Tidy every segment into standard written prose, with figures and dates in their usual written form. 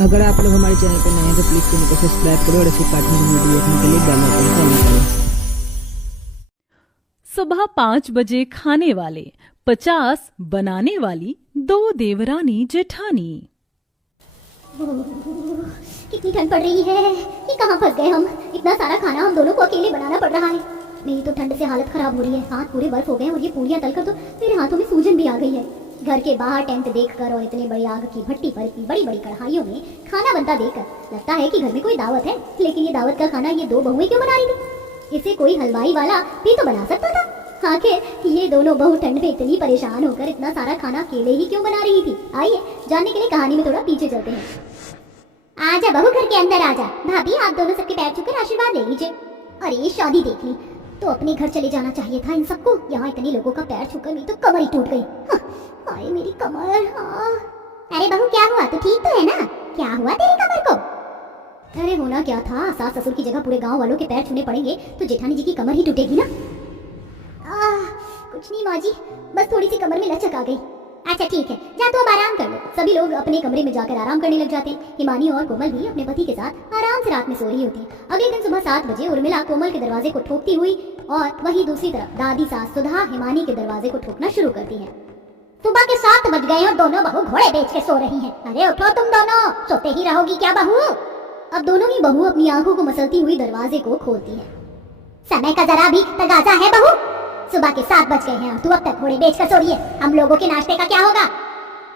अगर आप लोग हमारे चैनल पर नए हैं तो प्लीज़ चैनल को सब्सक्राइब करो और ऐसे कार्टून की वीडियो देखने के लिए बेल आइकन को ऑन करो। सुबह 5 बजे खाने वाले 50 बनाने वाली 2 देवरानी जेठानी। कितनी ठंड पड़ रही है। ये कहाँ फंस गए हम। इतना सारा खाना हम दोनों को अकेले बनाना पड़ रहा है। मेरी तो ठंड से हालत खराब हो रही है। हाथ पूरे बर्फ हो गए हैं और ये पूरियां तलकर तो मेरे हाथों में सूजन भी आ गई है। घर के बाहर टेंट देखकर और इतने बड़ी आग की भट्टी पर इतनी बड़ी बड़ी कढ़ाइयों में खाना बनता देखकर लगता है कि घर में कोई दावत है। लेकिन ये दावत का खाना ये 2 बहुएं क्यों बना रही थी? इसे कोई हलवाई वाला भी तो बना सकता था। आखिर ये दोनों बहू ठंड में इतनी परेशान होकर इतना सारा खाना अकेले ही क्यों बना रही थी? आइए जानने के लिए कहानी में थोड़ा पीछे चलते हैं। आजा बहू, घर के अंदर आजा। भाभी आप दोनों सबके पैर छूकर आशीर्वाद ले लीजिए। अरे शादी देख ली तो अपने घर चले जाना चाहिए था इन सबको। यहाँ इतने लोगों का पैर छूकर मेरी तो कमर ही टूट गई। हाय मेरी कमर। अरे बहू क्या हुआ? तू ठीक तो है ना? क्या हुआ तेरी कमर को? अरे होना क्या था, सास ससुर की जगह पूरे गांव वालों के पैर छूने पड़ेंगे तो जेठानी जी की कमर ही टूटेगी ना। कुछ नहीं माँ जी, बस थोड़ी सी कमर में लचक आ गई। अच्छा ठीक है, जा तो अब आराम कर लो। सभी लोग अपने कमरे में जाकर आराम करने लग जाते हैं। हिमानी और कोमल भी अपने पति के साथ आराम से रात में सो रही होती है। अगले दिन सुबह 7 बजे उर्मिला कोमल के दरवाजे को ठोकती हुई और वही दूसरी तरफ दादी सास सुधा हिमानी के दरवाजे को ठोकना शुरू करती है। सुबह के 7 बज गए और दोनों बहू घोड़े बेच के सो रही हैं। अरे उठो तुम दोनों, सोते ही रहोगी क्या बहू? अब दोनों ही बहू अपनी आंखों को मसलती हुई दरवाजे को खोलती है। समय का जरा भी तगाजा है बहू? सुबह के 7 बज गए हैं और तू अब तक घोड़े बेच कर सो रही है। हम लोगों के नाश्ते का क्या होगा?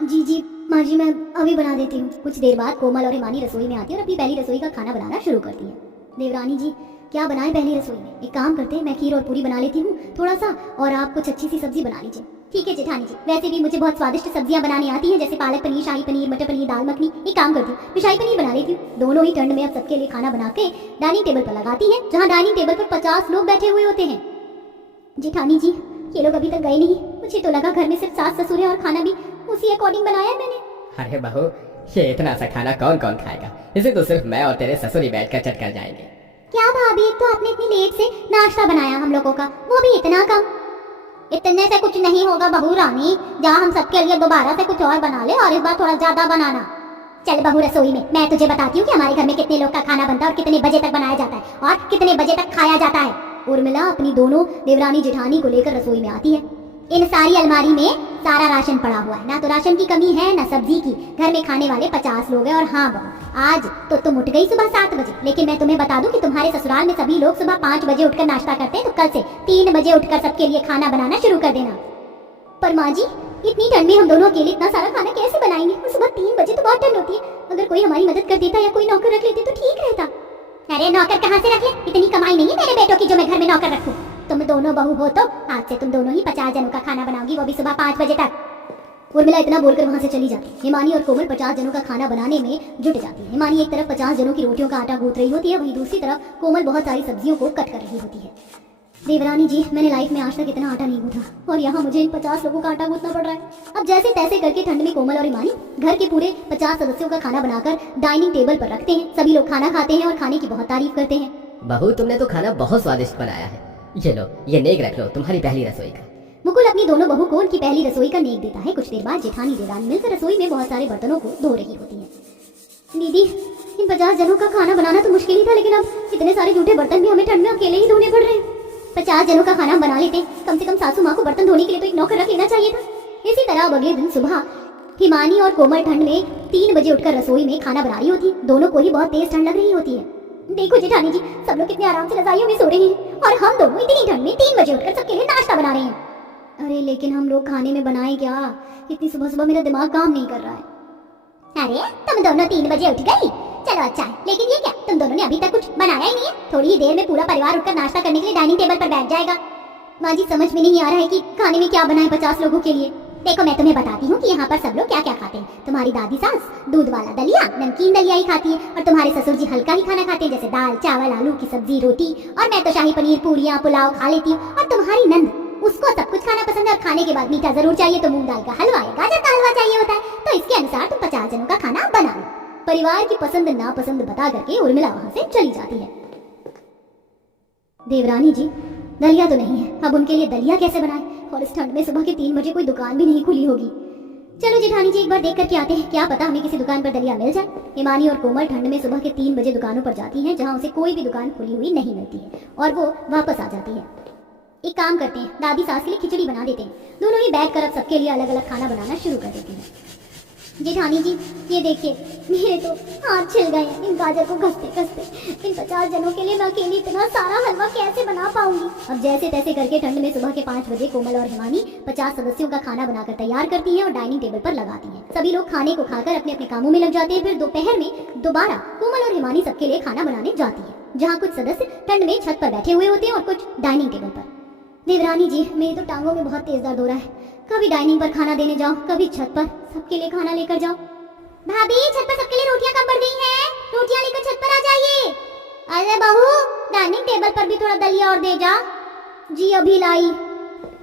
जी माँ जी, मैं अभी बना देती हूँ। कुछ देर बाद कोमल और हिमानी रसोई में आती है और अपनी पहली रसोई का खाना बनाना शुरू करती है। देवरानी जी क्या बनाए पहली रसोई में? एक काम करते हैं, मैं खीर और पूरी बना लेती हूँ थोड़ा सा, और आप कुछ अच्छी सी सब्जी बना लीजिए। ठीक है जेठानी जी, वैसे भी मुझे बहुत स्वादिष्ट सब्जियां बनानी आती हैं, जैसे पालक पनीर, शाही पनीर, मटर पनीर, दाल मखनी। एक काम करती हूँ, मैं शाही पनीर बना लेती हूँ। दोनों ही ठंड में अब सबके लिए खाना बना के डाइनिंग टेबल पर लगाती है, जहाँ डाइनिंग टेबल पर 50 लोग बैठे हुए होते हैं। जेठानी जी ये लोग अभी तक गए नहीं। मुझे तो लगा घर में सिर्फ सास ससुर है और खाना भी उसी अकॉर्डिंग बनाया है मैंने। अरे बहू, ये इतना सा खाना कौन कौन खाएगा? इसे तो सिर्फ मैं और तेरे ससुर ही बैठ कर चट कर जाएंगे। क्या भाभी, एक तो आपने इतनी लेट से नाश्ता बनाया हम लोगों का, वो भी इतना कम। इतने से कुछ नहीं होगा बहू रानी, जहाँ हम सबके लिए दोबारा से कुछ और बना ले और इस बार थोड़ा ज्यादा बनाना। चल बहू रसोई में, मैं तुझे बताती हूँ कि हमारे घर में कितने लोग का खाना बनता है और कितने बजे तक बनाया जाता है और कितने बजे तक खाया जाता है। उर्मिला अपनी दोनों देवरानी जेठानी को लेकर रसोई में आती है। इन सारी अलमारी में सारा राशन पड़ा हुआ है, ना तो राशन की कमी है ना सब्जी की। घर में खाने वाले 50 लोग हैं। और हाँ बहू, आज तो तुम उठ गई सुबह 7 बजे, लेकिन मैं तुम्हें बता दूं कि तुम्हारे ससुराल में सभी लोग सुबह 5 बजे उठकर नाश्ता करते हैं, तो कल से 3 बजे उठकर सबके लिए खाना बनाना शुरू कर देना। पर माँ जी, इतनी ठंड में हम दोनों अकेले इतना सारा खाना कैसे बनाएंगे? और सुबह 3 बजे तो बहुत ठंड होती है। अगर कोई हमारी मदद कर देता या कोई नौकर रख लेते तो ठीक रहता। अरे नौकर कहाँ से रख ले? इतनी कमाई नहीं है मेरे बेटों की जो मैं घर में नौकर रखूं। तुम दोनों बहू हो तो आज से तुम दोनों ही 50 जनों का खाना बनाओगी, वो भी सुबह 5 बजे तक। उर्मिला इतना बोलकर वहां से चली जाती है। हिमानी और कोमल 50 जनों का खाना बनाने में जुट जाती है। हिमानी एक तरफ 50 जनों की रोटियों का आटा गूंथ रही होती है, वहीं दूसरी तरफ कोमल बहुत सारी सब्जियों को कट कर रही होती है। देवरानी जी, मैंने लाइफ में आज तक इतना आटा नहीं गूंथा और यहाँ मुझे इन 50 लोगों का आटा गूंथना पड़ रहा है। अब जैसे तैसे करके ठंड में कोमल और हिमानी घर के पूरे 50 सदस्यों का खाना बनाकर डाइनिंग टेबल पर रखते हैं। सभी लोग खाना खाते हैं और खाने की बहुत तारीफ करते हैं। बहू, तुमने तो खाना बहुत स्वादिष्ट बनाया है। ये लो, ये नेक रख लो, तुम्हारी पहली रसोई का। मुकुल अपनी दोनों बहू को उनकी पहली रसोई का नेक देता है। कुछ देर बाद जेठानी देवरानी मिलकर रसोई में बहुत सारे बर्तनों को धो रही होती है। दीदी, इन 50 जनों का खाना बनाना तो मुश्किल ही था, लेकिन अब इतने सारे जूठे बर्तन भी हमें ठंड में अकेले ही धोने पड़ रहे हैं। 50 जनों का खाना बना लेते, कम से कम सासू माँ को बर्तन धोने के लिए तो एक नौकर रख लेना चाहिए था। इसी तरह अब अगले दिन सुबह हिमानी और कोमल ठंड में 3 बजे उठकर रसोई में खाना बना रही होती। दोनों को ही बहुत तेज ठंड लग रही होती है। देखो जेठानी जी, सब लोग कितने आराम से रजाइयों में सो रहे हैं और हम दोनों इतनी ठंड में 3 बजे उठकर सबके लिए नाश्ता बना रहे हैं। अरे लेकिन हम लोग खाने में बनाए क्या? इतनी सुबह सुबह मेरा दिमाग काम नहीं कर रहा है। अरे तुम दोनों 3 बजे उठ गई, चलो अच्छा है। लेकिन ये क्या, तुम दोनों ने अभी तक कुछ बनाया ही नहीं है? थोड़ी ही देर में पूरा परिवार उठकर नाश्ता करने के लिए डाइनिंग टेबल पर बैठ जाएगा। माँ जी, समझ में नहीं आ रहा है कि खाने में क्या बनाए 50 लोगों के लिए। देखो मैं तुम्हें बताती हूँ कि यहाँ पर सब लोग क्या क्या खाते हैं। तुम्हारी दादी सास दूध वाला दलिया, नमकीन दलिया ही खाती है, और तुम्हारे ससुर जी हल्का ही खाना खाते हैं, जैसे दाल चावल, आलू की सब्जी, रोटी। और मैं तो शाही पनीर, पूरियाँ, पुलाव खा लेती हूँ। और तुम्हारी नंद, उसको सब कुछ खाना पसंद है और खाने के बाद मीठा जरूर चाहिए, तो मूंग दाल का हलवा या गाजर का हलवा चाहिए होता है। तो इसके अनुसार तुम 50 जनों का खाना बना लो। परिवार की पसंद नापसंद बता करके उर्मिला वहां से चली जाती है। देवरानी जी, दलिया तो नहीं है, अब उनके लिए दलिया कैसे बनाए? और इस ठंड में सुबह के 3 बजे कोई दुकान भी नहीं खुली होगी। चलो जेठानी जी एक बार देख करके आते हैं, क्या पता हमें किसी दुकान पर दलिया मिल जाए। हिमानी और कोमल ठंड में सुबह के 3 बजे दुकानों पर जाती हैं, जहां उसे कोई भी दुकान खुली हुई नहीं मिलती है और वो वापस आ जाती है। एक काम करते हैं, दादी सास के लिए खिचड़ी बना देते हैं। दोनों ही बैठ कर अब सबके लिए अलग अलग खाना बनाना शुरू कर देते हैं। जेठानी जी ये देखिए, मेरे तो हाथ छिल गए हैं इन गाजर को घसते घसते। इन 50 जनों के लिए मैं अकेली इतना सारा हलवा कैसे बना पाऊंगी। अब जैसे तैसे करके ठंड में सुबह के 5 बजे कोमल और हिमानी 50 सदस्यों का खाना बनाकर तैयार करती हैं और डाइनिंग टेबल पर लगाती हैं। सभी लोग खाने को खाकर अपने अपने कामों में लग जाते हैं। फिर दोपहर में दोबारा कोमल और हिमानी सबके लिए खाना बनाने जाती है, जहाँ कुछ सदस्य ठंड में छत पर बैठे हुए होते हैं और कुछ डाइनिंग टेबल पर। देवरानी जी मेरी तो टांगों में बहुत तेज दर्द हो रहा है। कभी डाइनिंग पर खाना देने जाओ, कभी छत पर सबके लिए खाना लेकर जाओ। भाभी छत पर सबके लिए रोटियां कब बढ़ गई हैं? रोटियां लेकर छत पर आ जाइए। अरे बहू डाइनिंग टेबल पर भी थोड़ा दलिया और दे जा। जी अभी लाई।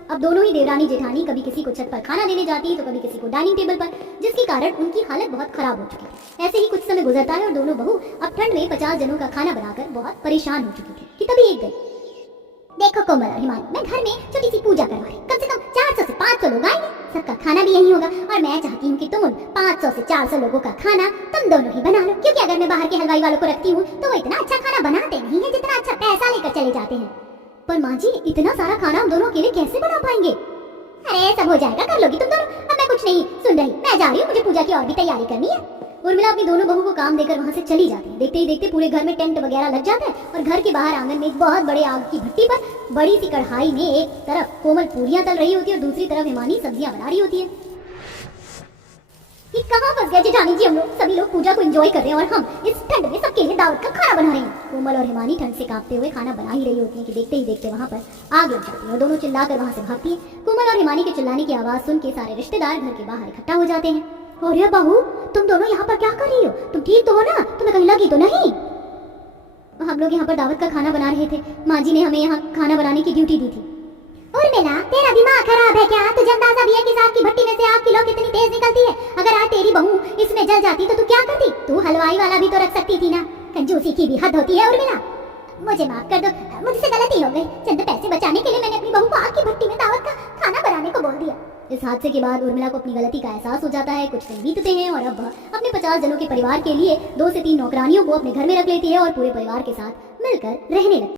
अब दोनों ही देवरानी जेठानी कभी किसी को छत पर खाना देने जाती है तो कभी किसी को डाइनिंग टेबल पर, जिसके कारण उनकी हालत बहुत खराब हो चुकी है। ऐसे ही कुछ समय गुजरता है और दोनों बहू अब ठंड में 50 जनों का खाना बनाकर बहुत परेशान हो चुकी थी कि तभी एक दिन, देखो कोमल और हिमानी, मैं घर में छोटी सी पूजा करवा रही, कम से कम 400 से 500 लोग आएंगे, सबका खाना भी यही होगा और मैं चाहती हूँ कि तुम 500 से 400 लोगों का खाना तुम दोनों ही बना लो, क्योंकि अगर मैं बाहर के हलवाई वालों को रखती हूँ तो वो इतना अच्छा खाना बनाते नहीं है जितना अच्छा पैसा लेकर चले जाते हैं। पर माँ जी इतना सारा खाना हम दोनों अकेले कैसे बना पाएंगे? अरे सब हो जाएगा, कर लोगी तुम दोनों। अब मैं कुछ नहीं सुन रही, मैं जा रही हूँ, मुझे पूजा की और भी तैयारी करनी है। उर्मिला अपनी दोनों बहू को काम देकर वहाँ से चली जाती है। देखते ही देखते पूरे घर में टेंट वगैरह लग जाता है और घर के बाहर आंगन में एक बहुत बड़े आग की भट्टी पर बड़ी सी कढ़ाई में एक तरफ कोमल पूरियां तल रही होती है और दूसरी तरफ हिमानी सब्जियां बना रही होती है। ये कहाँ फंस गया जेठानी जी हम लोग? सभी लोग पूजा को एंजॉय कर रहे हैं और हम इस ठंड में सबके लिए दावत का खाना बना रहे हैं। कोमल और हिमानी ठंड से कांपते हुए खाना बना ही रही होती है कि देखते ही देखते वहाँ पर आग लग जाती है और दोनों चिल्लाकर वहाँ से भागती है। कोमल और हिमानी के चिल्लाने की आवाज सुन के सारे रिश्तेदार घर के बाहर इकट्ठा हो जाते हैं। अरे बहू तुम दोनों यहाँ पर क्या कर रही हो? तुम ठीक तो हो ना? तुम्हें कहीं लगी तो नहीं? हम लोग यहाँ पर दावत का खाना बना रहे थे, माँ जी ने हमें यहाँ खाना बनाने की ड्यूटी दी थी। उर्मिला तेरा दिमाग खराब है क्या? तुझे अंदाजा भी है कि आग की भट्टी में से आग की लौ कितनी तेज निकलती है? अगर आज तेरी बहू इसमें जल जाती तो तू क्या करती? तू हलवाई वाला भी तो रख सकती थी ना। कंजूसी की भी हद होती है उर्मिला। मुझे माफ कर दो, मुझसे गलती हो गई। चंद पैसे बचाने के लिए मैंने अपनी बहू को आग की भट्टी में दावत का खाना बनाने को बोल दिया। इस हादसे के बाद उर्मिला को अपनी गलती का एहसास हो जाता है। कुछ दिन बीतते हैं और अब वह अपने 50 जनों के परिवार के लिए 2 से 3 नौकरानियों को अपने घर में रख लेती है और पूरे परिवार के साथ मिलकर रहने लगती है।